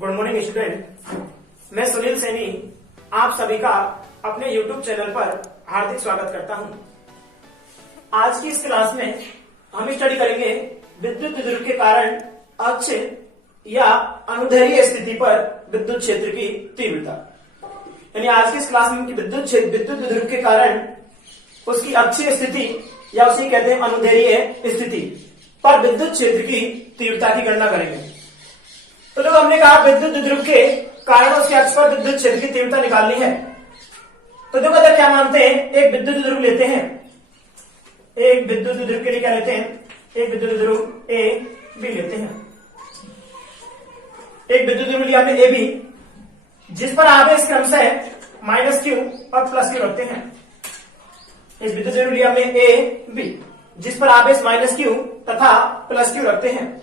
Good morning student, मैं सुनील सैनी आप सभी का अपने YouTube चैनल पर हार्दिक स्वागत करता हूं। आज की इस क्लास में हम स्टडी करेंगे विद्युत द्विध्रुव के कारण अक्ष या अनुदैर्ध्य स्थिति पर विद्युत क्षेत्र की तीव्रता। यानी आज की इस क्लास में विद्युत द्विध्रुव के कारण उसकी अक्षीय स्थिति या उसे कहते हैं अनुदैर्ध्य स्थिति पर विद्युत क्षेत्र की तीव्रता की गणना करेंगे। तो जब हमने कहा विद्युत द्विध्रुव के कारण उसके अक्ष पर विद्युत क्षेत्र की तीव्रता निकालनी है, तो देखो अगर क्या मानते हैं, एक विद्युत द्विध्रुव लेते हैं। एक विद्युत द्विध्रुव के लिए क्या लेते हैं? एक विद्युत द्विध्रुव ए बी लेते हैं। एक विद्युत द्विध्रुव लिया हमने ए बी, जिस पर आवेश क्रमशः माइनस क्यू और प्लस क्यू रखते हैं। इस विद्युत द्विध्रुव लिया हमने ए बी, जिस पर आवेश माइनस क्यू तथा प्लस क्यू रखते हैं,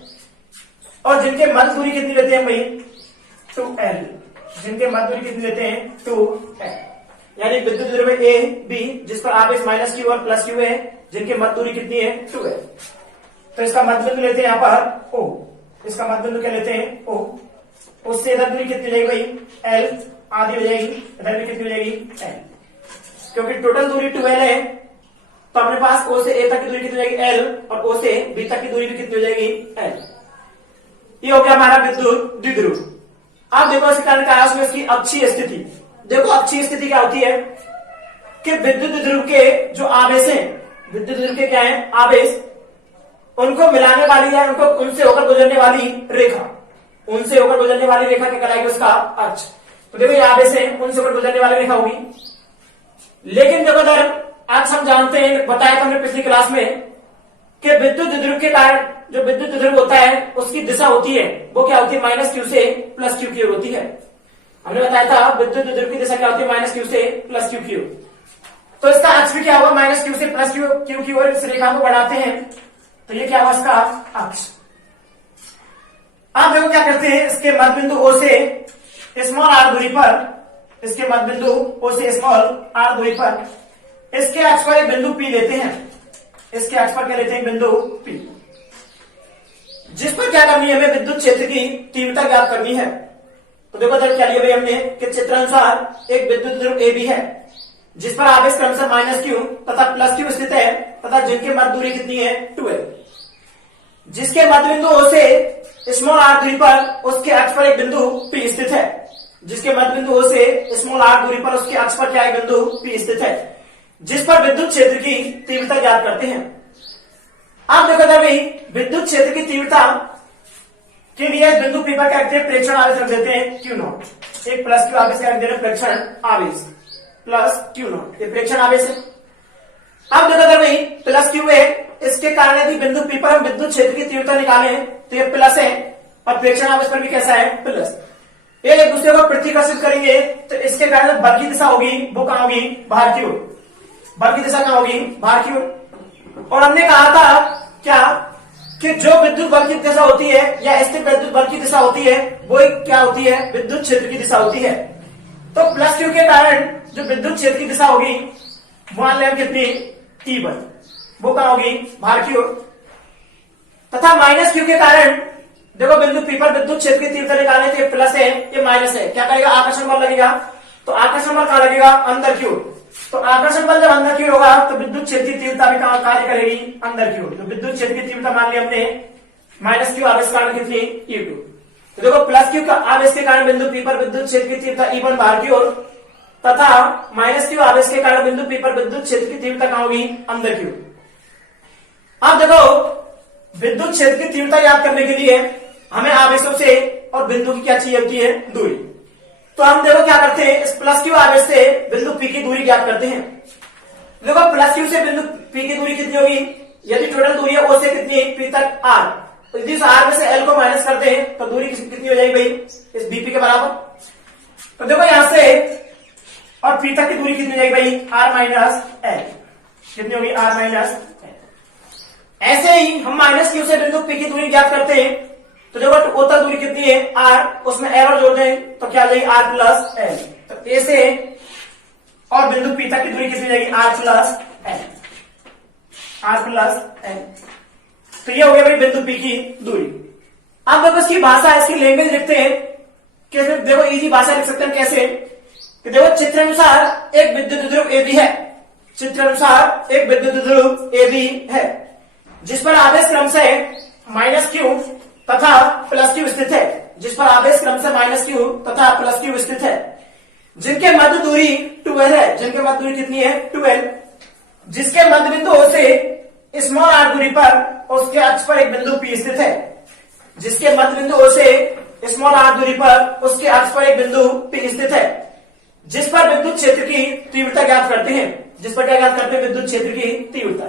और जिनके मध्य दूरी कितनी लेते हैं भाई? 2L। जिनके मध्य दूरी कितनी लेते हैं? 2L। यानी विद्युत द्विध्रुव ए बी, जिस पर आवेश माइनस क्यू और प्लस क्यू है, जिनके मध्य दूरी कितनी है? 2L। तो इसका मध्य बिंदु लेते हैं यहां पर O। इसका मध्य बिंदु क्या लेते हैं? O। उससे इधर दूरी कितनी हो जाएगी भाई? L आधी हो जाएगी, इधर भी कितनी हो जाएगी? L। क्योंकि टोटल दूरी 2L है, तो अपने पास O से A तक की दूरी कितनी हो जाएगी? L, और O से B तक की दूरी भी कितनी हो जाएगी? L। ये हो गया हमारा विद्युत द्विध्रुव। अब देखो इसके कारण क्या है, उसमें इसकी अक्षीय स्थिति। देखो अक्षीय स्थिति क्या होती है कि विद्युत द्विध्रुव के जो आवेश हैं, विद्युत द्विध्रुव के क्या है? आवेश, उनको मिलाने वाली है, उनको उनसे होकर गुजरने वाली रेखा, उनसे होकर गुजरने वाली रेखा क्या कहलाएगी? उसका अक्ष। तो देखो ये आवेश है, उनसे होकर गुजरने वाली रेखा होगी। लेकिन देखो अगर अक्ष हम जानते हैं, बताया था हमने पिछली क्लास में कि विद्युत द्विध्रुव के कारण जो विद्युत द्विध्रुव होता है उसकी दिशा होती है, वो क्या होती है? माइनस क्यू से प्लस क्यू की ओर होती है। हमने बताया था विद्युत द्विध्रुव की दिशा क्या होती है? माइनस क्यू से प्लस क्यू की ओर। तो इसका अक्ष भी क्या होगा? माइनस क्यू से प्लस क्यू की ओर इस रेखा को बढ़ाते हैं, तो ये क्या हुआ इसका अक्ष। अब देखो क्या करते हैं, इसके मध्य बिंदु O से स्मॉल r दूरी पर, इसके मध्य बिंदु O से स्मॉल r दूरी पर इसके अक्ष पर एक बिंदु P लेते हैं। इसके अक्ष पर क्या लेते हैं? बिंदु P, जिस पर क्या करनी है? हमें विद्युत क्षेत्र की तीव्रता ज्ञात करनी है। तो देखो जब क्या लिया भाई हमने कि चित्रानुसार एक विद्युत द्विध्रुव ए बी है, जिस पर आवेश क्रमशः माइनस क्यू तथा प्लस क्यू स्थित है, तथा जिनके मध्य दूरी कितनी है? 2L। जिसके मध्य बिंदु O से स्मॉल r दूरी पर उसके अक्ष पर एक बिंदु P स्थित है। जिसके मध्य बिंदु O से स्मॉल r दूरी पर उसके अक्ष पर क्या है? बिंदु P स्थित है, जिस पर विद्युत क्षेत्र की तीव्रता ज्ञात करते हैं। आप देखो भाई विद्युत क्षेत्र की तीव्रता के लिए बिंदु P पर क्या रखते हैं? प्रेक्षण आवेश रख देते हैं Q0। एक प्लस क्यू आवेश क्या रख दे रहे हैं? प्रेक्षण आवेश प्लस Q0, ये प्रेक्षण आवेश है। अब देखो भाई प्लस क्यू है, इसके कारण यदि बिंदु P पर हम विद्युत क्षेत्र की तीव्रता निकालें तो ये प्लस है, और प्रेक्षण आवेश पर भी कैसा है? प्लस। ये एक दूसरे को प्रतिकर्षित करेंगे, तो इसके कारण बल की दिशा होगी वो कहां होगी? बाहर की ओर। बल की दिशा कहां होगी? बाहर की ओर। और हमने कहा था क्या कि जो विद्युत बल की दिशा होती है या स्थिर विद्युत बल की दिशा होती है वो क्या होती है? विद्युत क्षेत्र की दिशा होती है। तो प्लस क्यू के कारण जो विद्युत क्षेत्र की दिशा होगी मान लें कितनी? T1, वो कहां होगी? बाहर की ओर। तथा माइनस क्यू के कारण देखो बिंदु P पर विद्युत क्षेत्र की तीव्रता निकालने, तो ये प्लस है, ये माइनस है, क्या करेगा? आकर्षण बल लगेगा। तो आकर्षण बल कहां लगेगा? अंदर की ओर। तो आकर्षण बल जब अंदर की ओर होगा तो विद्युत क्षेत्र की तीव्रता भी कहां कार्य करेगी? अंदर की ओर। तो विद्युत क्षेत्र की तीव्रता मान ली हमने माइनस क्यू आवेश कारण कितनी? E2। तो देखो प्लस क्यू का आवेश के कारण बिंदु P पर विद्युत क्षेत्र की तीव्रता E1 बाहर की ओर, तथा माइनस क्यू आवेश के कारण बिंदु P पर विद्युत क्षेत्र की तीव्रता कहां होगी? अंदर की ओर। अब देखो विद्युत क्षेत्र की तीव्रता याद करने के लिए हमें आवेशों से और बिंदु की क्या चाहिए होती है? दूरी। तो हम देखो क्या करते हैं, इस प्लस क्यू आवेश से बिंदु P की दूरी ज्ञात करते हैं। देखो प्लस क्यू से बिंदु P की दूरी कितनी होगी? यदि टोटल दूरी है O से कितनी? P तक R, तो यदि R में से L को माइनस करते हैं तो दूरी कितनी हो जाएगी भाई? इस BP के बराबर। तो देखो यहां से और P तक की दूरी कितनी हो जाएगी भाई? R minus L। कितनी होगी? R minus L। ऐसे ही हम माइनस क्यू से बिंदु P की दूरी ज्ञात करते हैं, तो देखो O तक दूरी कितनी है? R, उसमें L और जोड़ दें तो क्या आ जाएगी? R plus L। तो A से और बिंदु P तक की दूरी कितनी जाएगी? R plus L। R plus L। तो ये हो गया भाई बिंदु P की दूरी। अब देखो इसकी भाषा, इसकी लैंग्वेज लिखते हैं कैसे देखो इजी भाषा लिख सकते हैं कैसे कि देखो चित्रानुसार एक विद्युत ध्रुव ए बी है, चित्रानुसार एक विद्युत ध्रुव ए बी है जिस पर आवेश क्रम से -q तथा +q स्थित है, जिस पर आवेश क्रम से -q तथा +q स्थित है, जिनके मध्य दूरी 12 है, जिनके मध्य दूरी कितनी है 12, जिसके मध्य बिंदु O से स्मॉल r दूरी पर उसके अक्ष पर एक बिंदु P स्थित है, जिसके मध्य बिंदु O से स्मॉल r दूरी पर उसके अक्ष पर एक बिंदु P स्थित है, जिस पर विद्युत क्षेत्र की तीव्रता ज्ञात करते हैं, जिस पर क्या ज्ञात करते हैं विद्युत क्षेत्र की तीव्रता।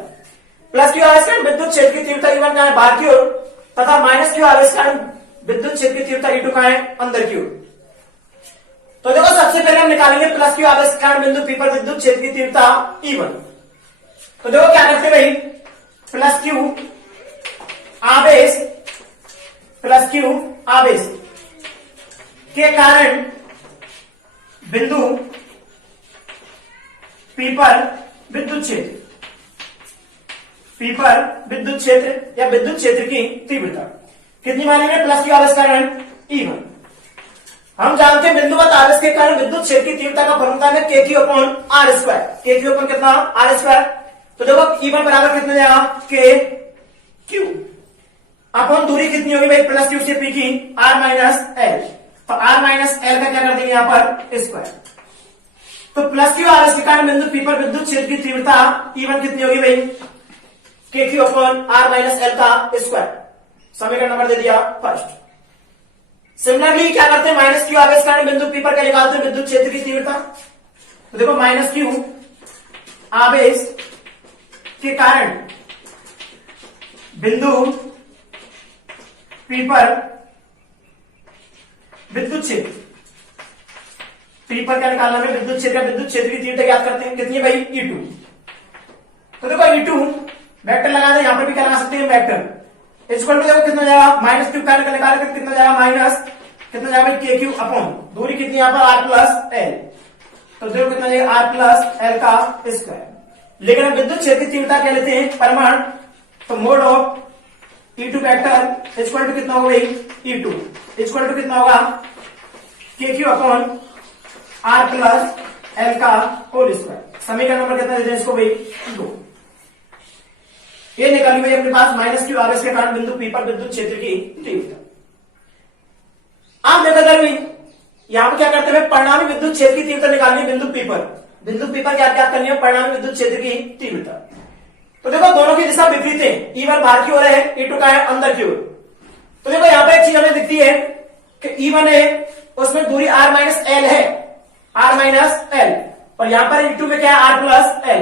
+q आवेश कारण विद्युत क्षेत्र की तीव्रता E1 का है बाहर की ओर तथा -q आवेश कारण विद्युत क्षेत्र की तीव्रता E2 का है अंदर की ओर। तो देखो सबसे पहले हम निकालेंगे +q आवेश कारण बिंदु P पर विद्युत क्षेत्र की तीव्रता E1। तो देखो क्या करते भाई +q आवेश के कारण बिंदु P पर विद्युत क्षेत्र, P पर विद्युत क्षेत्र या विद्युत क्षेत्र की तीव्रता कितनी मानेंगे +q आवेश कारण E1। हम जानते हैं बिंदुवत आवेश के कारण विद्युत क्षेत्र की तीव्रता का फॉर्मूला है kq/r², kq कितना r²। तो देखो E1 बराबर कितना जाएगा kq अपन दूरी कितनी होगी भाई +q से P की r-l, तो r-l का क्या कर देंगे यहां पर स्क्वायर। तो +q आवेश के कारण बिंदु P पर विद्युत क्षेत्र की तीव्रता E1 कितनी होगी भाई kq/r-l का स्क्वायर। समीकरण नंबर दे दिया फर्स्ट। सिमिलरली क्या करते हैं -q आवेश के कारण बिंदु P पर क्या निकालते हैं विद्युत क्षेत्र की तीव्रता। तो देखो -q आवेश के कारण बिंदु P पर विद्युत क्षेत्र, P पर क्या निकालना है विद्युत क्षेत्र, विद्युत क्षेत्र की तीव्रता ज्ञात करते हैं कितनी है भाई E2। तो देखो E2 वेक्टर लगा दें, यहां पर भी क्या लगा सकते हैं वेक्टर इक्वल टू देखो कितना जाएगा -q का निकाल कर कितना जाएगा माइनस कितना जाएगा भाई kq अपॉन दूरी कितनी यहां पर r+l, तो देखो कितना जाएगा r+l का स्क्वायर। लेकिन हम विद्युत क्षेत्र की तीव्रता क्या लेते हैं परिमाण, तो mode of E2 vector equal to कितना होगा भाई E2 इक्वल टू कितना होगा kq अपॉन r+l का होल स्क्वायर। समीकरण नंबर कितना देते हैं इसको भाई 2। ये निकाली भाई अपने पास -q आवेश के कारण बिंदु P पर विद्युत क्षेत्र की तीव्रता। आप देखो दरवी यहां पर क्या करते हैं परिणामी विद्युत क्षेत्र की तीव्रता निकालनी है बिंदु P पर, बिंदु P पर क्या करनी है परिणामी विद्युत क्षेत्र की तीव्रता। तो देखो दोनों की दिशा विपरीत है, E1 बाहर की ओर है E2 का है अंदर की ओर। तो देखो यहां पर एक चीज हमें दिखती है कि E1 है उसमें दूरी r-l है, r-l, और यहां पर E2 में क्या है r+l,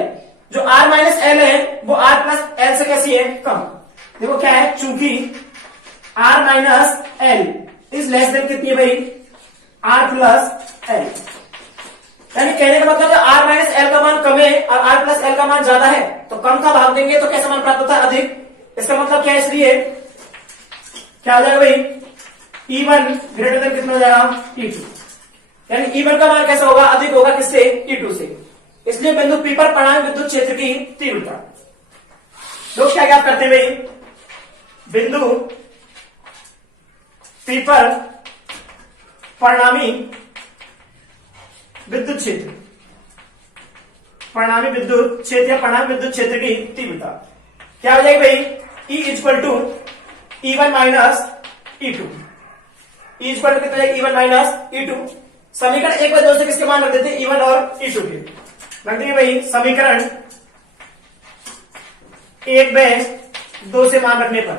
जो r-l है वो r+l से कैसी है कम। देखो क्या है चूंकि r-l इज लेस देन कितनी है भाई r+l, यानी कहने का मतलब r-l का मान कम है और r+l का मान ज्यादा है, तो कम का भाग देंगे तो कैसा मान प्राप्त होता है अधिक। इसका मतलब क्या है इसलिए क्या हो जाएगा भाई E1 ग्रेटर देन कितना हो जाएगा E2, यानी E1 का मान कैसा होगा अधिक होगा किससे E2 से। इसलिए बिंदु P पर परिणामी विद्युत क्षेत्र की तीव्रता लोग क्या ज्ञात करते हैं भाई बिंदु P पर परिणामी विद्युत क्षेत्र, परिणामी विद्युत क्षेत्र या परिणामी विद्युत क्षेत्र की तीव्रता क्या हो जाएगी भाई E equal to E1 minus E2, E equal to कितना जाएगा E1 माइनस E2। समीकरण 1/2 से किसके मान रख देते हैं E1 और E2 के रख देंगे भाई। समीकरण 1/2 से मान रखने पर,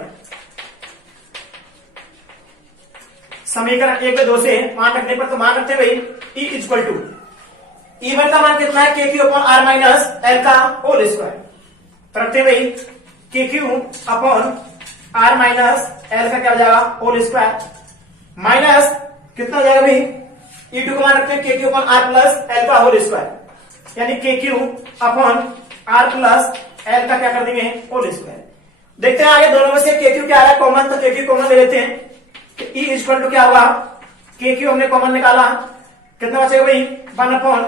समीकरण 1/2 से मान रखने पर तो मान रखते हैं भाई E इक्वल टू E1 का मान कितना है kq अपॉन r-l का होल स्क्वायर, तो रखते हैं भाई kq अपॉन r-l का क्या हो जाएगा होल स्क्वायर माइनस कितना हो जाएगा भाई E2 का मान रखते हैं kq अपॉन r+l का होल स्क्वायर, यानी kq अपॉन r+l का क्या कर देंगे होल स्क्वायर। देखते हैं आगे दोनों में से kq क्या आ रहा है कॉमन, तो kq कॉमन ले लेते हैं। E इक्वल टू क्या होगा kq हमने कॉमन निकाला कितना बचेगा भाई 1 अपॉन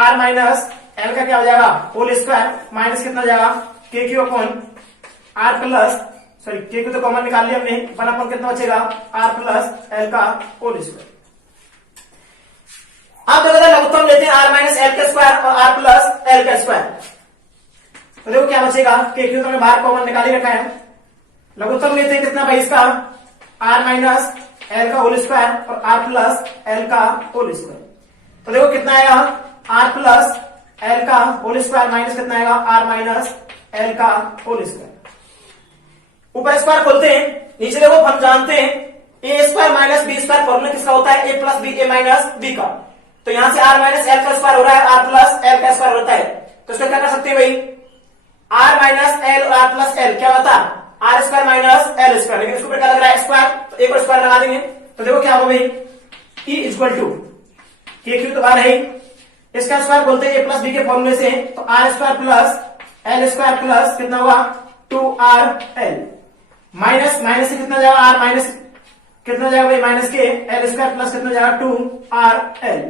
r-l का क्या हो जाएगा होल स्क्वायर माइनस कितना जाएगा kq अपॉन kq तो कॉमन निकाल लिया हमने 1 अपॉन कितना बचेगा r+l का होल स्क्वायर। आप देखो लघुत्तम लेते हैं आर माइनस एल का स्क्वायर और आर प्लस एल का स्क्वायर, तो देखो क्या बचेगा, के क्यू तो बाहर कॉमन निकाल ही रखा है। लघुत्तम लेते हैं कितना भाई इसका, आर माइनस एल का होल स्क्वायर और आर प्लस एल का होल स्क्वायर, तो देखो कितना आएगा, आर प्लस एल का होल स्क्वायर माइनस कितना आएगा, आर माइनस एल का होल स्क्वायर। ऊपर स्क्वायर खोलते हैं, नीचे देखो हम जानते हैं A square minus B square formula किसका होता है, A plus B A minus B का, तो यहां से आर माइनस एल का स्क्वायर हो रहा है, आर प्लस एल का स्क्वायर होता है, तो इसका क्या कर सकते हैं भाई, आर माइनस एल और आर प्लस एल क्या होता है, R square minus L square, लेकिन इसके ऊपर क्या लग रहा है स्क्वायर, तो एक और स्क्वायर लगा देंगे, तो देखो क्या होगा भाई, ई इक्वल टू के क्यू तो बाहर है, इसका स्क्वायर बोलते हैं ए प्लस बी के फॉर्मूले से, तो R square plus L square plus कितना होगा 2RL, माइनस माइनस से कितना जाएगा, आर माइनस कितना जाएगा भाई, माइनस के एल स्क्वायर प्लस कितना जाएगा 2RL,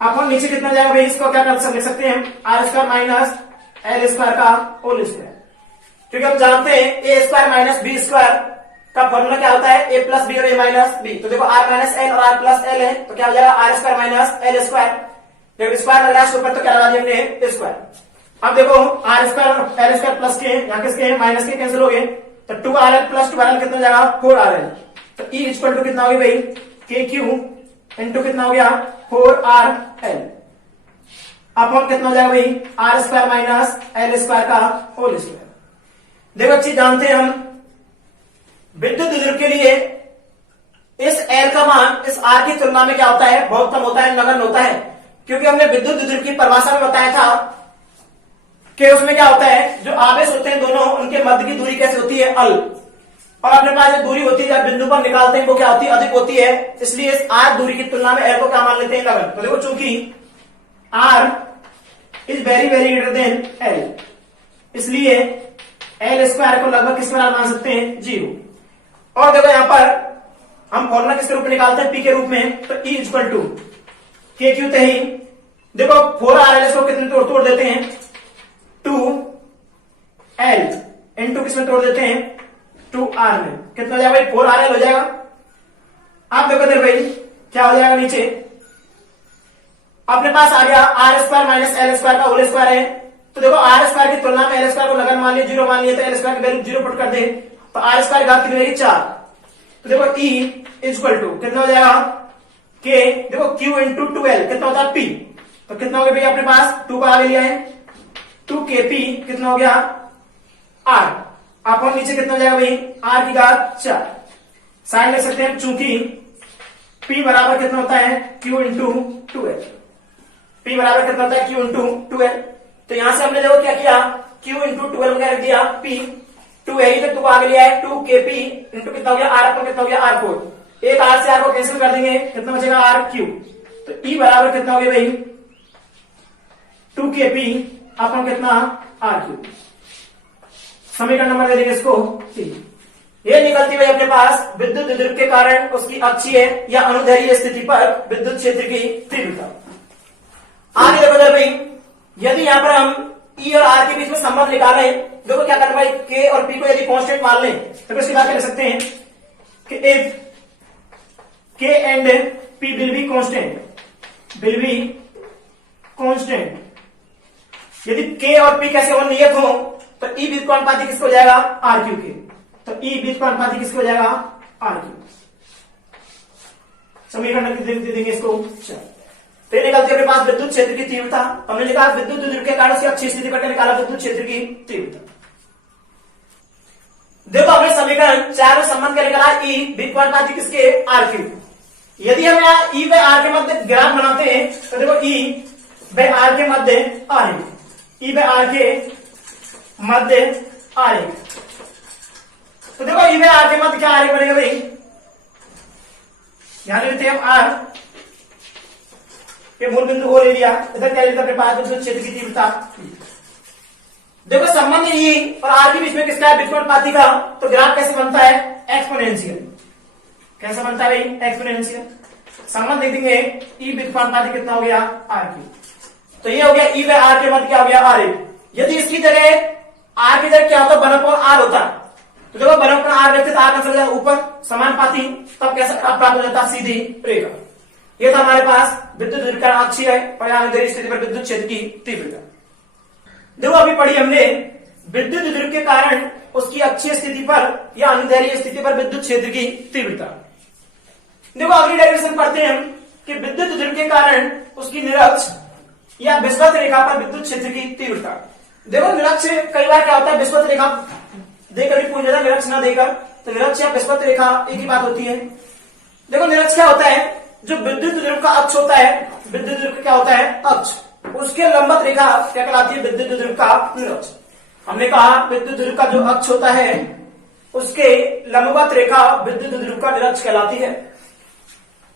अपन नीचे कितना जाएगा भाई, इसको क्या कर सकते हैं, R square minus L square का होल स्क्वायर, क्योंकि हम जानते हैं A square minus B square का फॉर्मूला क्या होता है, ए प्लस बी और ए माइनस बी, तो देखो आर माइनस एल और आर प्लस एल है, तो क्या हो जाएगा R square minus L square, जब स्क्वायर लग रहा है ऊपर तो क्या लगा दिया हमने स्क्वायर। अब देखो R square L square plus के यहाँ किसके माइनस के कैंसिल हो गए, तो 2RL प्लस 2RL कितना जाएगा 4RL, तो ई इक्वल टू कितना होगी भाई, के क्यू इंटू कितना हो गया 4RL, अपॉन कितना हो जाएगा भाई, R square minus L square का होल स्क्वायर। देखो अच्छी जानते हैं हम विद्युत द्विध्रुव के लिए इस एल का मान इस आर की तुलना में क्या होता है, बहुत कम होता है, नगण्य होता है, क्योंकि हमने विद्युत द्विध्रुव की परिभाषा में बताया था कि उसमें क्या होता है, जो आवेश होते हैं दोनों उनके मध्य की दूरी कैसे होती है, अल, और अपने पास जो दूरी होती है जब बिंदु पर निकालते हैं वो क्या होती है, अधिक होती है, इसलिए इस आर दूरी की तुलना में एल को क्या मान लेते हैं, नगण्य। तो देखो चूंकि R is very very greater than L, इसलिए एल स्क्वायर को लगभग किस बराबर मान सकते हैं, 0। और देखो यहां पर हम फॉर्मूला किसके रूप में निकालते हैं, पी के रूप में, तो ई इक्वल टू के क्यू ते ही, देखो 4RL को कितने तोड़ देते हैं, 2L इंटू किसमें तोड़ देते हैं, 2R में, कितना हो जाएगा भाई 4RL हो जाएगा। आप देखो देर भाई क्या हो जाएगा, नीचे अपने पास आ गया R square minus L square का होल स्क्वायर है, तो देखो आर स्क्वायर की तुलना में एल स्क्वायर को नगण्य मान लिया, 0 मान लिया, तो एल स्क्वायर की वैल्यू 0 पुट कर दे, तो आर स्क्वायर की घात कितनी रहेगी 4, तो देखो ई इक्वल टू कितना हो जाएगा, के देखो क्यू इंटू 2L कितना होता है पी, तो कितना हो गया भाई अपने पास 2 का आगे लिया है, 2kp कितना हो गया आर, आप नीचे कितना हो जाएगा भाई आर की घात 4, साइन लिख सकते हैं, चूंकि p बराबर कितना होता है q इंटू 2L, p बराबर कितना होता है q इंटू 2L, तो यहां से हमने देखो क्या किया, q इंटू 2L क्या रख दिया, p 2L तक तो आगे लिया है, 2kp इंटू कितना हो गया आर, अपन कितना हो गया R4, एक आर से आर को कैंसिल कर देंगे, कितना बचेगा RQ, तो e बराबर कितना हो गया भाई 2kp अपन कितना RQ, समीकरण नंबर दे देंगे इसको 3। ये निकलती हुई अपने पास विद्युत द्विध्रुव के कारण उसकी अक्षीय या अनुदैर्घ्य स्थिति पर विद्युत क्षेत्र की तीव्रता। आगे देखो जरा भाई, यदि यहां पर हम E और R के बीच में संबंध निकालें, देखो क्या करना भाई, K और P को यदि कांस्टेंट मान लें तो इसकी बात कर सकते हैं कि if K and P will be constant, यदि K और P कैसे हो नियत हो, तो E व्युत्क्रमानुपाती किसको हो जाएगा RQ के, तो E व्युत्क्रमानुपाती किसको हो जाएगा RQ, समीकरण दे देंगे इसको 4। तो ये निकलती है अपने पास विद्युत क्षेत्र की तीव्रता, हमने लिखा विद्युत द्विध्रुव के कारण उसकी अक्षीय स्थिति पर निकाला विद्युत क्षेत्र की तीव्रता। देखो हमने समीकरण 4 में संबंध क्या निकाला, E व्युत्क्रमानुपाती किसके RQ, यदि हम यहाँ E व R के मध्य ग्राफ बनाते हैं तो देखो E व R के मध्य R, E व R के मध्य R, तो देखो E व R के मध्य क्या R बनेगा भाई, यहां लेते हैं हम R के मूल बिंदु को ले लिया, इधर क्या लेते अपने पास विद्युत क्षेत्र की तीव्रता। देखो संबंध E और R के बीच में किसका है, व्युत्क्रमानुपाती का, तो ग्राफ कैसे बनता है, एक्सपोनेंशियल, कैसे बनता है भाई एक्सपोनेंशियल, संबंध दे देंगे E व्युत्क्रमानुपाती कितना हो गया R की, तो ये हो गया E व R के मध्य क्या हो गया R। यदि इसकी जगह R की जगह क्या होता 1/r होता, तो देखो 1/r रखते तो R का ऊपर समानुपाती, तब कैसे प्राप्त हो जाता सीधी रेखा। ये था हमारे पास विद्युत ध्रुव का अक्षीय है और यहाँ अनुदैर्ध्य स्थिति पर विद्युत क्षेत्र की तीव्रता। देखो अभी पढ़ी हमने विद्युत ध्रुव के कारण उसकी अक्षीय स्थिति पर या अनुदैर्ध्य स्थिति पर विद्युत क्षेत्र की तीव्रता। देखो अगली डेरिवेशन पढ़ते हैं हम कि विद्युत ध्रुव के कारण उसकी निरक्ष या विस्वत रेखा पर विद्युत क्षेत्र की तीव्रता। देखो निरक्ष कई बार क्या होता है, विस्वत रेखा देकर भी पूछ जाता है, निरक्ष ना देकर, तो निरक्ष या विस्वत रेखा एक ही बात होती है। देखो निरक्ष क्या होता है, जो विद्युत ध्रुव का अक्ष होता है, विद्युत ध्रुव का क्या होता है अक्ष, उसके लंबवत रेखा क्या कहलाती है, विद्युत ध्रुव का निरक्ष। हमने कहा विद्युत ध्रुव का जो अक्ष होता है उसके लंबवत रेखा विद्युत ध्रुव का निरक्ष कहलाती है।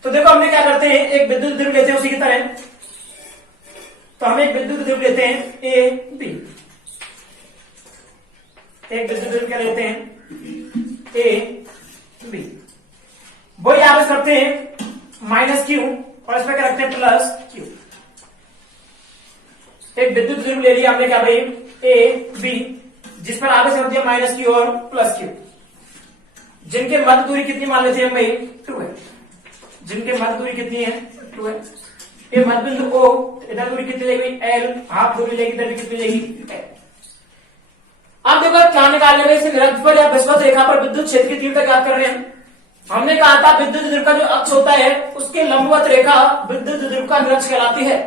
तो देखो हमने क्या करते हैं, एक विद्युत ध्रुव लेते हैं उसी की तरह, तो हम एक विद्युत ध्रुव लेते हैं ए बी, एक विद्युत ध्रुव क्या लेते हैं ए बी, वही आपस करते हैं माइनस क्यू और इसमें क्या रखते हैं प्लस क्यू। एक विद्युत ध्रुव ले लिया हमने क्या भाई ए बी, जिस पर आगे से होती है माइनस क्यू और प्लस क्यू, जिनके मध्य दूरी कितनी मान लेते हैं हम भाई 2 है, जिनके मध्य दूरी कितनी है 2 है। ये मध्य बिंदु ओ, इधर दूरी कितनी लेगी एल, हाफ दूरी लेगी, इधर भी कितनी लेगी एल। अब देखो क्या निकालने में, इसे निरक्ष पर या विस्वत रेखा पर विद्युत क्षेत्र की तीव्रता ज्ञात कर रहे हैं। हमने कहा था विद्युत ध्रुव का जो अक्ष होता है उसके लंबवत रेखा विद्युत ध्रुव का निरक्ष कहलाती है।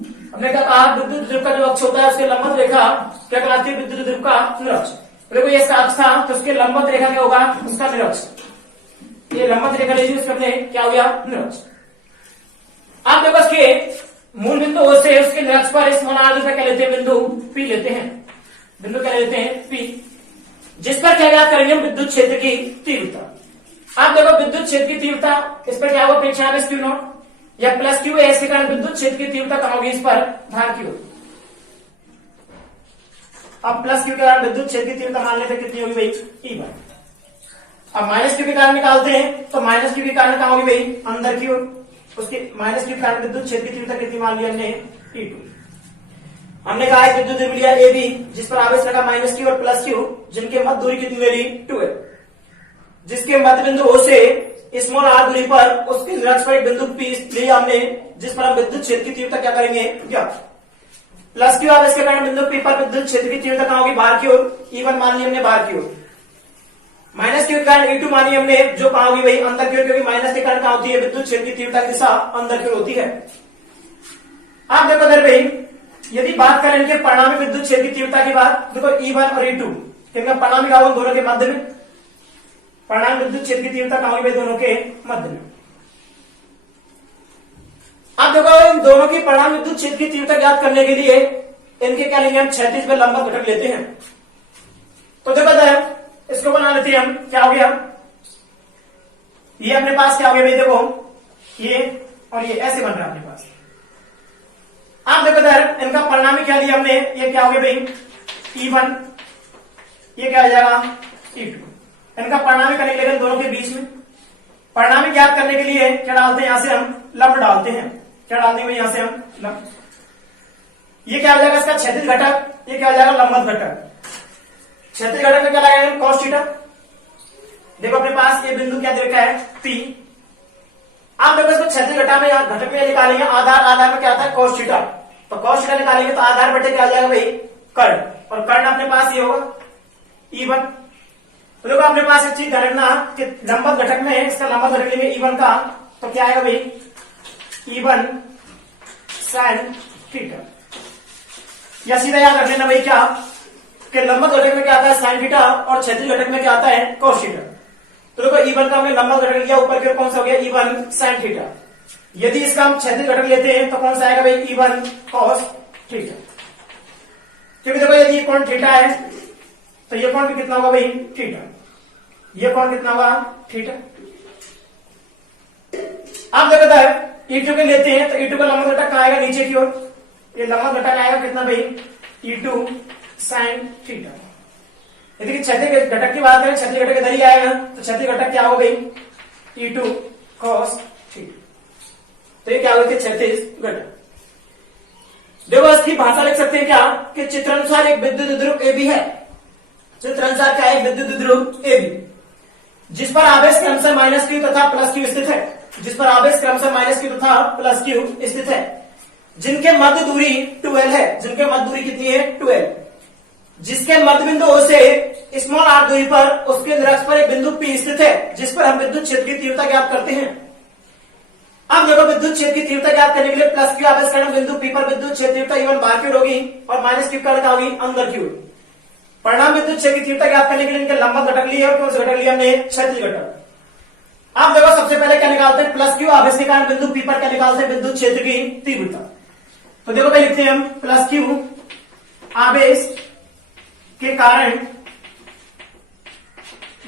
हमने क्या कहा, विद्युत ध्रुव का जो अक्ष होता है उसके लंबवत रेखा क्या कहलाती है, विद्युत ध्रुव का निरक्ष। देखो ये इसका अक्ष था तो उसके लंबवत रेखा क्या होगा, उसका निरक्ष। ये लंबवत रेखा ले ली, उसके हमने क्या हो गया निरक्ष। आप देखो इसके मूल बिंदु ओ से उसके निरक्ष पर इस मोनार्ध क्या लेते हैं, बिंदु पी लेते हैं, बिंदु क्या लेते हैं पी, जिस पर क्या ज्ञात करेंगे हम विद्युत क्षेत्र की तीव्रता। आप देखो विद्युत क्षेत्र की तीव्रता इस पर क्या होगा, अपेक्षा क्यू नॉट या प्लस क्यू है, इसके कारण विद्युत क्षेत्र की तीव्रता कम होगी इस पर भार की होगी। अब प्लस क्यू के कारण विद्युत क्षेत्र की तीव्रता मान लेते कितनी होगी भाई ई बार। अब माइनस क्यू के कारण निकालते हैं तो माइनस क्यू के कारण कहाँ होगी भाई अंदर की ओर, उसके माइनस क्यू के कारण विद्युत क्षेत्र की तीव्रता कितनी मान ली हमने E2। हमने कहा है विद्युत ध्रुव लिया ए बी, जिस पर आवेश लगा माइनस क्यू और प्लस क्यू, जिनके मध्य दूरी कितनी ले ली 2 है, जिसके मध्य बिंदु ओ से स्मॉल आर दूरी पर उसके निरक्ष पर एक बिंदु पी लिया हमने, जिस पर हम विद्युत क्षेत्र की तीव्रता क्या करेंगे ज्ञात। प्लस क्यू आवेश के कारण बिंदु पी पर विद्युत क्षेत्र की तीव्रता कहाँ होगी, बाहर की ओर, E1 मान ली हमने बाहर की ओर। माइनस क्यू के कारण E2 मानी हमने, जो कहाँ होगी भाई अंदर की ओर, क्योंकि माइनस के कारण कहाँ होती है, विद्युत क्षेत्र की तीव्रता की दिशा अंदर की ओर होती है। आप देखो अगर भाई यदि बात करें इनके परिणामी विद्युत क्षेत्र की तीव्रता की बात, देखो E1 और E2 इनका परिणामी क्या होगा, दोनों के मध्य में, परिणाम विद्युत क्षेत्र की तीव्रता कहाँ होगी दोनों के मध्य में। आप देखो इन दोनों की परिणाम विद्युत क्षेत्र की तीव्रता ज्ञात करने के लिए इनके क्या लेंगे हम, क्षैतिज पर लंबवत घटक लेते हैं। तो देखो इसको बना लेते हैं हम, क्या हो गया, ये अपने पास क्या हो गया भाई, देखो ये और ये ऐसे बन रहा है अपने पास। आप देखो इनका परिणामी क्या लिया हमने, ये क्या हो गया भाई E1, ये क्या हो जाएगा E2। इनका परिणामी करने के लिए दोनों के बीच में परिणामी ज्ञात करने के लिए क्या डालते हैं, यहां से हम लंब डालते हैं। क्या डालते हैं यहां से हम लंब। ये क्या हो जाएगा इसका क्षैतिज घटक, ये क्या हो जाएगा लंबवत घटक। क्षैतिज घटक में क्या लगाएंगे कॉस थीटा। देखो अपने पास ये बिंदु क्या दे रखा है P। आप देखो इसको क्षैतिज घटक में निकालेंगे, आधार, आधार में क्या आता है कॉस थीटा, तो कॉस थीटा निकालेंगे तो आधार बटे क्या आ जाएगा भाई कर्ण, और कर्ण अपने पास ये होगा E1। तो देखो अपने पास एक चीज ध्यान रखना कि लंबवत घटक में इसका लंबवत घटक लेंगे E1 का, तो क्या आएगा भाई E1 sin थीटा, या सीधा याद रख लेना भाई क्या कि लंबवत घटक में क्या आता है sin थीटा और क्षैतिज घटक में क्या आता है cos थीटा। तो देखो E1 का हमने लंबवत घटक लिया, ऊपर की ओर कौन सा हो गया E1 sin थीटा। यदि इसका हम क्षैतिज घटक लेते हैं तो कौन सा आएगा भाई E1 cos थीटा। क्योंकि देखो यदि ये कोण थीटा है तो ये कोण भी कितना होगा भाई थीटा, ये कोण कितना होगा थीटा। आप देखो E2 के लेते हैं तो E2 का लंबवत घटक कहाँ आएगा नीचे की ओर, ये लंबवत घटक आएगा कितना भाई E2 sin थीटा। यदि क्षैतिज घटक की बात करें, क्षैतिज घटक इधर ही आएगा तो क्षैतिज घटक क्या हो गई E2 cos थीटा। तो ये क्या होगी क्षैतिज घटक। देखो इसकी भाषा लिख सकते हैं क्या कि चित्रानुसार एक विद्युत ध्रुव AB है, चित्रानुसार क्या है विद्युत ध्रुव AB, जिस पर आवेश क्रमशः माइनस क्यू तथा प्लस क्यू स्थित है। जिस पर आवेश क्रमशः माइनस क्यू तथा प्लस क्यू स्थित है, जिनके मध्य दूरी 12 है, जिनके मध्य दूरी कितनी है 12, जिसके मध्य बिंदु O से स्मॉल r दूरी पर उसके निरक्ष पर एक बिंदु P स्थित है, जिस पर हम विद्युत क्षेत्र की तीव्रता ज्ञात करते हैं। अब देखो विद्युत क्षेत्र की तीव्रता ज्ञात करने के लिए प्लस क्यू आवेश कण बिंदु P पर विद्युत क्षेत्र तीव्रता इवन बाहर की ओर होगी और माइनस क्यू कण का होगी अंदर की ओर। परिणाम विद्युत क्षेत्र की तीव्रता ज्ञात करने के लिए इनके लंबवत घटक लिए और कौन से घटक लिए हमने क्षैतिज घटक। अब देखो सबसे पहले क्या निकालते हैं, प्लस क्यू आवेश के कारण बिंदु P पर क्या निकालते हैं, विद्युत क्षेत्र की तीव्रता। तो देखो भाई लिखते हैं हम प्लस क्यू आवेश के कारण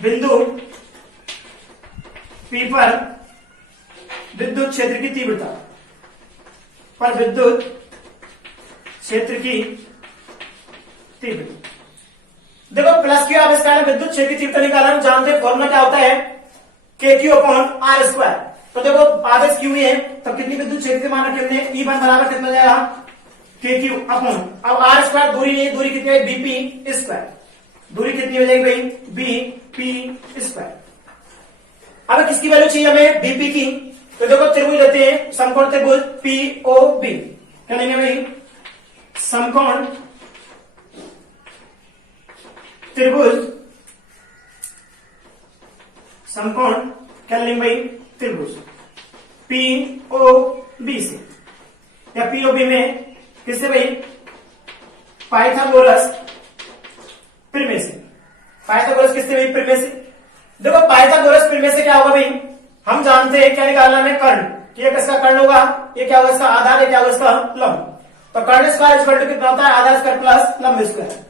बिंदु P पर विद्युत क्षेत्र की तीव्रता, पर विद्युत क्षेत्र की तीव्रता। देखो प्लस क्यू आवेश कारण विद्युत क्षेत्र की तीव्रता निकालना, हम जानते हैं फॉर्मूला क्या होता है, के क्यू अपॉन आर स्क्वायर। तो देखो आवेश क्यू है तो कितनी विद्युत क्षेत्र मान रखी हमने, ई वन बराबर कितना जाएगा के क्यू अपॉन, अब आर स्क्वायर दूरी नहीं, दूरी कितनी है बीपी स्क्वायर, दूरी कितनी हो जाएगी भाई बीपी स्क्वायर। अब किसकी वैल्यू चाहिए हमें, बीपी की। तो देखो त्रिभुज लेते हैं, समकोण त्रिभुज पीओबी, क्या लेंगे भाई, समकोण त्रिभुज, समकोण क्या लेंगे भाई त्रिभुज पीओबी से, या पीओबी में किससे भाई, पाइथागोरस प्रमेय से। पाइथागोरस किससे भाई, प्रमेय से। देखो पाइथागोरस प्रमेय से क्या होगा भाई, हम जानते हैं क्या निकालना है कर्ण, ये किसका कर्ण होगा, ये क्या होगा इसका आधार, ये क्या होगा इसका लंब। तो कर्ण स्क्वायर इक्वल टू कितना होता है, आधार स्क्वायर प्लस लंब स्क्वायर,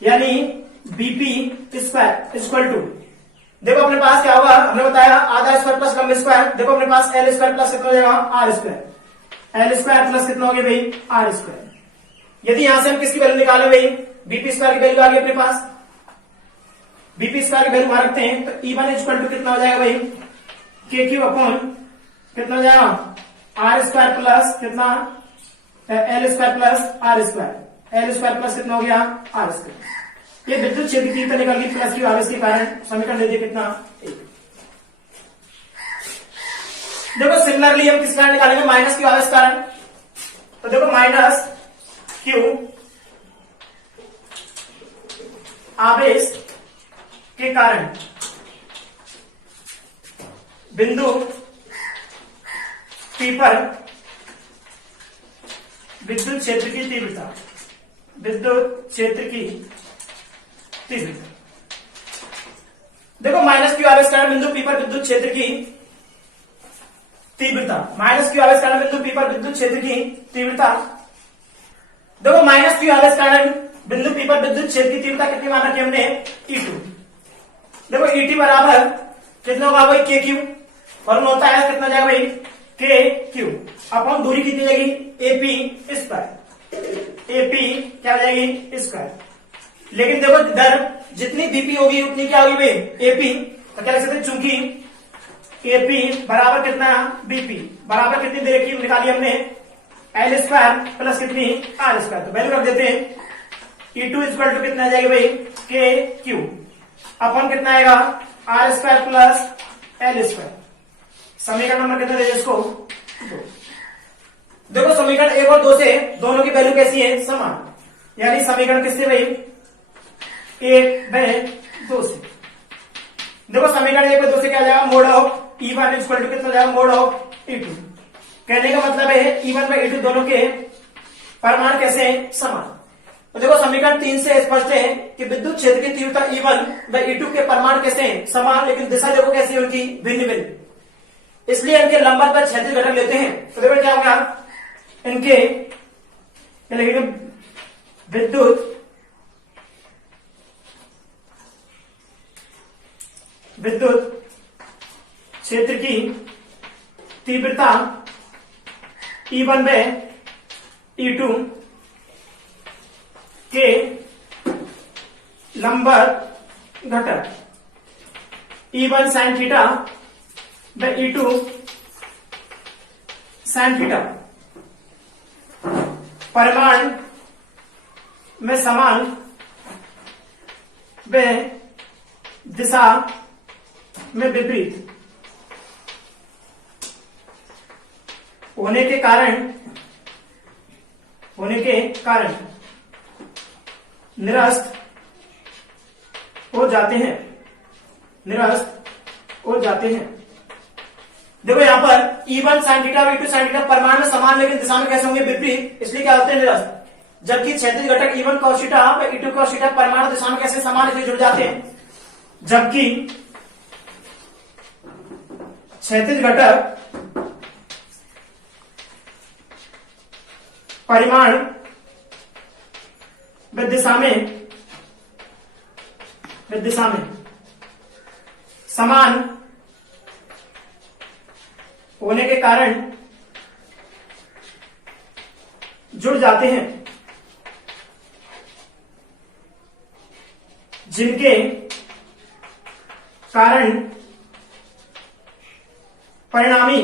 यानी बीपी स्क्वायर इक्वल टू, देखो अपने पास क्या होगा, हमने बताया आधा स्क्वायर प्लस लंब स्क्वायर, देखो अपने पास एल स्क्वायर प्लस कितना हो जाएगा R square, L square plus कितना हो गया भाई आर स्क्वायर। यदि यहां से हम किसकी वैल्यू निकाले भाई, बीपी स्क्वायर की वैल्यू आ गई अपने पास, बीपी स्क्वायर की वैल्यू वहां रखते हैं, तो ई वन इक्वल टू कितना हो जाएगा भाई, के क्यू अपॉन कितना हो जाएगा आर स्क्वायर प्लस कितना L square plus R square, L square plus कितना हो गया आर स्क्वायर। ये विद्युत क्षेत्र की तीव्रता निकल गई प्लस क्यू आवेश के कारण। समीकरण दे दिए कितना, एक। देखो सिमिलरली हम किस कारण निकालेंगे, माइनस क्यू आवेश कारण। तो देखो माइनस क्यू आवेश के कारण बिंदु P पर विद्युत क्षेत्र की तीव्रता, विद्युत क्षेत्र की तीव्रता। देखो माइनस क्यू आवेश कारण बिंदु P पर विद्युत क्षेत्र की तीव्रता, माइनस क्यू आवेश कारण बिंदु P पर विद्युत क्षेत्र की तीव्रता। देखो माइनस क्यू आवेश कारण बिंदु P पर विद्युत क्षेत्र की तीव्रता कितनी मान रखी हमने, E2। देखो E2 बराबर कितना होगा भाई के क्यू, फॉर्मूला होता है कितना जाएगा भाई के क्यू अपॉन दूरी कितनी जाएगी एपी स्क्वायर, एपी क्या हो जाएगी स्क्वायर। लेकिन देखो दर जितनी बीपी होगी उतनी क्या होगी भाई एपी, तो क्या लिख सकते हैं, चूंकि एपी बराबर कितना बीपी बराबर कितनी दे रखी निकाली हमने एल स्क्वायर प्लस कितनी आर स्क्वायर, तो वैल्यू रख देते हैं E2 इक्वल टू कितना आ जाएगा भाई के क्यू अपॉन कितना आएगा R square plus L square. समीकरण नंबर कितना दे इसको, देखो समीकरण 1 और 2 से दोनों की वैल्यू कैसी है समान, यानी समीकरण किससे भाई 1/2 से। देखो समीकरण 1/2 से क्या जाएगा, mode of E1 equal to कितना जाएगा मोड ऑफ E2। कहने का मतलब है E1/E2 दोनों के परिमाण कैसे हैं समान। तो देखो समीकरण 3 से स्पष्ट है कि विद्युत क्षेत्र की तीव्रता E1/E2 के परिमाण कैसे हैं समान, लेकिन दिशा देखो कैसी है उनकी भिन्न भिन्न, इसलिए इनके लंबवत पर क्षैतिज घटक लेते हैं। तो देखो क्या होगा, इनके लिखेंगे विद्युत क्षेत्र की तीव्रता E1/E2 के लंबवत घटक E1 sin theta E2 sin theta परिमाण में समान व दिशा में विपरीत होने के कारण निरस्त हो जाते हैं। देखो यहां पर E1 sin थीटा और E2 sin थीटा परिमाण में समान लेकिन दिशा में कैसे होंगे? विपरीत, इसलिए क्या होते हैं? निरस्त। जबकि क्षैतिज घटक E1 cos थीटा और E2 cos थीटा परिमाण और दिशा में कैसे समान, इसलिए जुड़ जाते हैं। जबकि क्षैतिज घटक परिमाण व दिशा में समान होने के कारण जुड़ जाते हैं, जिनके कारण परिणामी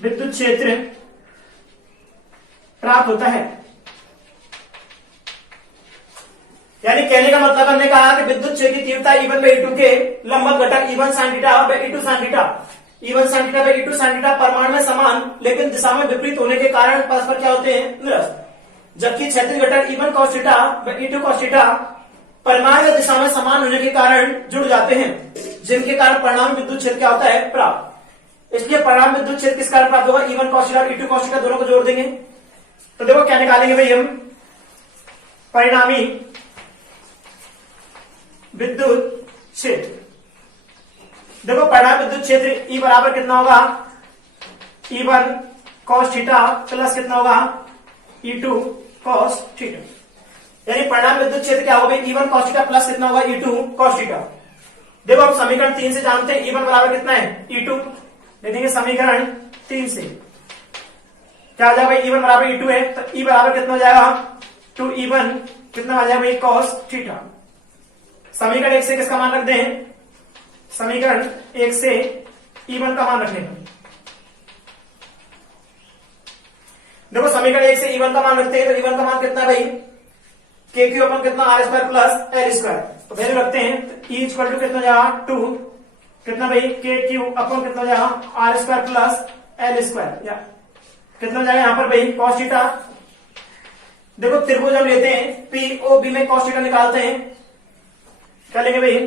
विद्युत क्षेत्र प्राप्त होता है। यानी कहने का मतलब हमने कहा कि विद्युत क्षेत्र की तीव्रता E1 by E2 के लंबवत घटक E1 sin theta by E2 sin theta, E1 sin theta by E2 sin theta परिमाण में समान लेकिन दिशा में विपरीत होने के कारण परस्पर क्या होते हैं? निरस्त। जबकि क्षैतिज घटक E1 cos theta by E2 cos theta परिमाण में दिशा में समान होने के कारण जुड़ जाते हैं, जिनके कारण परिणामी विद्युत क्षेत्र क्या होता है? प्राप्त। इसलिए परिणाम विद्युत क्षेत्र किस कारण प्राप्त होगा? E1 cos थीटा और E2 cos थीटा दोनों को जोड़ देंगे तो देखो क्या निकालेंगे भाई हम? परिणामी विद्युत क्षेत्र। देखो परिणामी विद्युत क्षेत्र E बराबर कितना होगा? E1 cos थीटा प्लस कितना होगा? E2 cos theta. यानी परिणामी विद्युत क्षेत्र क्या होगा? E1 cos थीटा प्लस कितना होगा? E2 cos theta. देखो हम समीकरण 3 से जानते हैं E1 बराबर कितना है? E2। देखेंगे समीकरण 3 से क्या हो जाएगा? E1 बराबर E2 है तो E बराबर कितना हो जाएगा? 2E1 कितना हो जाएगा भाई? cos theta. समीकरण 1 से किसका मान रख दें? समीकरण 1 से E1 का मान रखने का। देखो समीकरण 1 से E1 का मान रखते हैं तो E1 का मान कितना है भाई? KQ अपन कितना? R square plus L square. तो वैल्यू रखते हैं तो E इक्वल टू कितना जाएगा? 2 कितना भाई? KQ अपन कितना जाएगा? R square plus L square. या कितना जाएगा यहाँ पर भाई? cos theta. देखो त्रिभुज हम लेते हैं POB में cos थीटा निकालते हैं, क्या लेंगे भाई?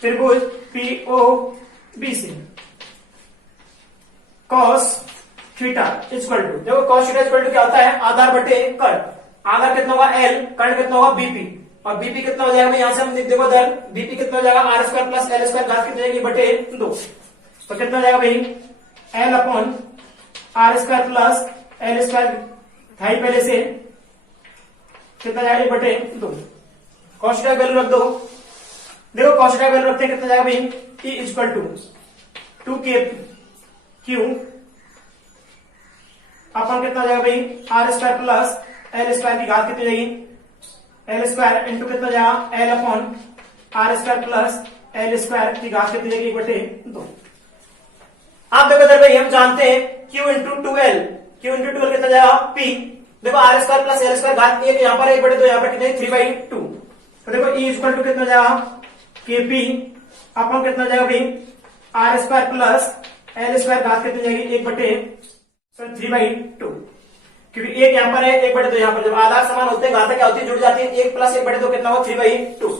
त्रिभुज POB से cos थीटा इक्वल टू, देखो cos थीटा इक्वल टू क्या होता है? आधार बटे कर्ण। आधार कितना होगा? L, कर्ण कितना होगा? BP। और BP कितना हो जाएगा? यहां से हम लिख देखो दर BP कितना हो जाएगा? R square plus L square घात कितनी जाएगी? बटे 2। तो कितना हो जाएगा भाई? L upon R square plus L square था ही पहले से, कितना जाएगा? बटे 2। cos थीटा वैल्यू रख दो। देखो cos थीटा वैल्यू रखते हैं कितना जाएगा भाई? E इक्वल टू 2KQ अपन कितना हो जाएगा भाई? R square plus L square की घात कितनी जाएगी? L स्क्वायर इंटू कितना जाएगा? L upon R square plus L square की घात कितनी जाएगी? बटे 2। आप देखो इधर भाई हम जानते हैं Q into 2L, Q into 2L कितना जाएगा? P। देखो R square plus L square घात 1 यहाँ पर 1 बटे 2 यहाँ पर कितने? 3/2। तो देखो E इक्वल टू कितना जाएगा? KP अपन कितना जाएगा भाई? R square plus L square घात कितनी जाएगी? 1 बटे 3/2। क्योंकि 1 यहाँ पर है 1 बटे 2 यहाँ पर, जब आधार समान होते हैं घातें क्या होती है? जुड़ जाती है। 1 प्लस 1 बटे 2 कितना होगा? 3/2।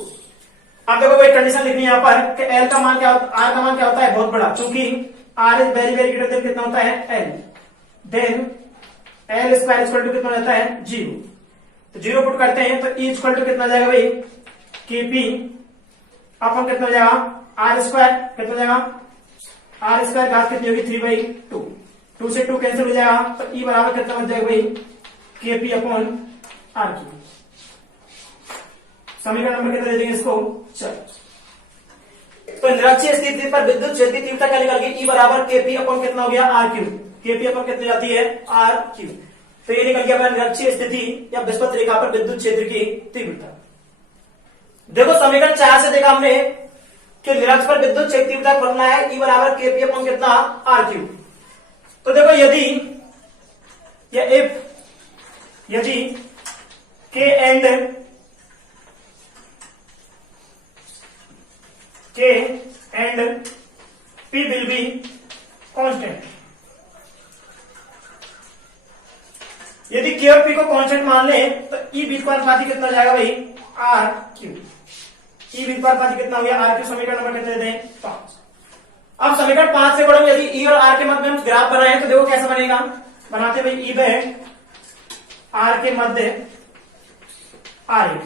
अब देखो कोई कंडीशन लिखनी है यहाँ पर कि L का मान क्या होता है? R का मान क्या होता है? बहुत बड़ा, क्योंकि R is very very greater than कितना होता है? L। Then L square equal to कितना हो जाता है? 0। तो 0 पुट करते हैं तो E इक्वल टू कितना जाएगा भाई? KP अपन कितना हो जाएगा? R स्क्वायर कितना हो जाएगा? R स्क्वायर घात कितनी होगी? 3/2। 2 से 2 कैंसिल हो जाएगा तो E बराबर कितना बन जाएगा भाई? KP upon R3। समीकरण नंबर कितना दे देंगे इसको? चलो तो निरक्षीय स्थिति पर विद्युत क्षेत्र की तीव्रता क्या निकल गई? E बराबर KP अपॉन कितना हो गया? R cube. KP अपॉन कितनी जाती है? R cube. तो ये निकल गया निरक्षीय स्थिति या विस्पत रेखा पर विद्युत क्षेत्र की तीव्रता। देखो समीकरण 4 से देखा हमने कि निरक्ष पर विद्युत क्षेत्र तीव्रता फॉर्मूला है E बराबर KP अपॉन कितना? R cube. तो देखो यदि या यदि K and P will be constant. यदि के और पी को कांस्टेंट मान ले तो ई व्युत्क्रमानुपाती कितना हो जाएगा भाई, आर क्यू। ई व्युत्क्रमानुपाती कितना हो गया, आर क्यू। समीकरण नंबर कितने देते हैं, 5। अब समीकरण 5 से बड़ा यदि ई और आर के मध्य हम ग्राफ बनाए तो देखो कैसा बनेगा। बनाते भाई ई बाय आर के मध्य आर एक,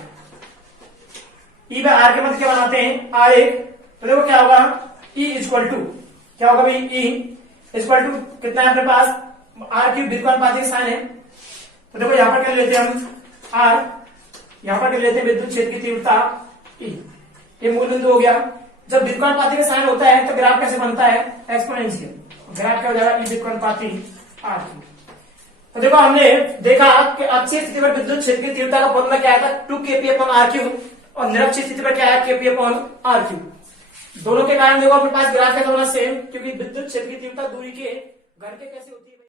ई बाय आर के मध्य क्या बनाते हैं, आर एक। तो देखो क्या होगा, ई इक्वल टू क्या होगा भाई, ई इक्वल टू कितना है अपने पास, आर क्यूब व्युत्क्रमानुपाती साइन है। तो देखो यहां पर क्या लेते हैं हम, आर, यहां पर क्या लेते हैं विद्युत क्षेत्र की तीव्रता ई। ये मूल बिंदु हो गया। जब व्युत्क्रमानुपाती का साइन होता है तो ग्राफ कैसे बनता है, एक्सपोनेंशियल। ग्राफ क्या हो जाएगा, ई व्युत्क्रमानुपाती आर क्यूब। तो देखो हमने देखा कि अक्षीय स्थिति पर विद्युत क्षेत्र की तीव्रता का फॉर्मूला क्या आया था, 2kp/r3, और निरक्षीय स्थिति पर क्या है, kp/r3। दोनों के कारण देखो अपने पास ग्राफ कैसा होना सेम, क्योंकि विद्युत क्षेत्र की तीव्रता दूरी के घर के कैसे होती है।